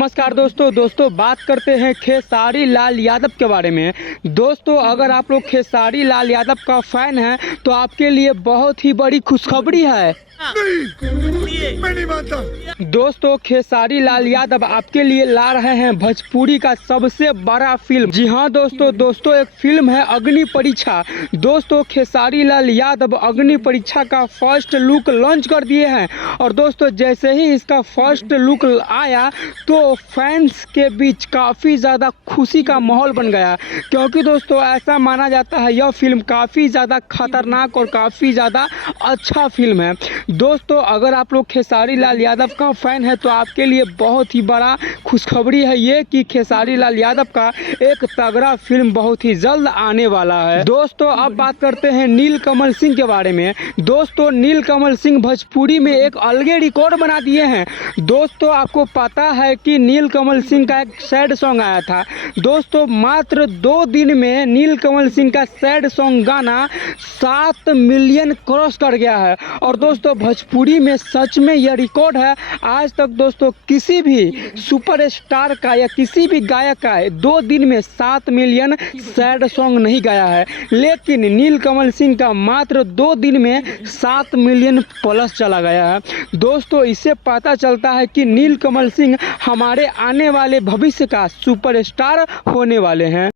नमस्कार दोस्तों बात करते हैं खेसारी लाल यादव के बारे में। दोस्तों अगर आप लोग खेसारी लाल यादव का फैन हैं तो आपके लिए बहुत ही बड़ी खुशखबरी है। मैं नहीं मानता। दोस्तों खेसारी लाल यादव आपके लिए ला रहे हैं भोजपुरी का सबसे बड़ा फिल्म। जी हाँ दोस्तों एक फिल्म है अग्नि परीक्षा। दोस्तों खेसारी लाल यादव अग्नि परीक्षा का फर्स्ट लुक लॉन्च कर दिए हैं और दोस्तों जैसे ही इसका फर्स्ट लुक आया तो फैंस के बीच काफ़ी ज़्यादा खुशी का माहौल बन गया, क्योंकि दोस्तों ऐसा माना जाता है यह फिल्म काफ़ी ज़्यादा खतरनाक और काफ़ी ज़्यादा अच्छा फिल्म है। दोस्तों अगर आप लोग खेसारी लाल यादव का फैन है तो आपके लिए बहुत ही बड़ा खुशखबरी है ये कि खेसारी लाल यादव का एक तगड़ा फिल्म बहुत ही जल्द आने वाला है। दोस्तों अब बात करते हैं नीलकमल सिंह के बारे में। दोस्तों नीलकमल सिंह भोजपुरी में एक अलगे रिकॉर्ड बना दिए हैं। दोस्तों आपको पता है कि नीलकमल सिंह का एक सैड सॉन्ग आया था। दोस्तों मात्र 2 दिन में नीलकमल सिंह का सैड सॉन्ग गाना 7 मिलियन क्रॉस कर गया है और दोस्तों भोजपुरी में सच में यह रिकॉर्ड है। आज तक दोस्तों किसी भी सुपरस्टार का या किसी भी गायक का 2 दिन में 7 मिलियन सैड सॉन्ग नहीं गाया है, लेकिन नीलकमल सिंह का मात्र 2 दिन में 7 मिलियन प्लस चला गया है। दोस्तों इससे पता चलता है कि नीलकमल सिंह हमारे आने वाले भविष्य का सुपरस्टार होने वाले हैं।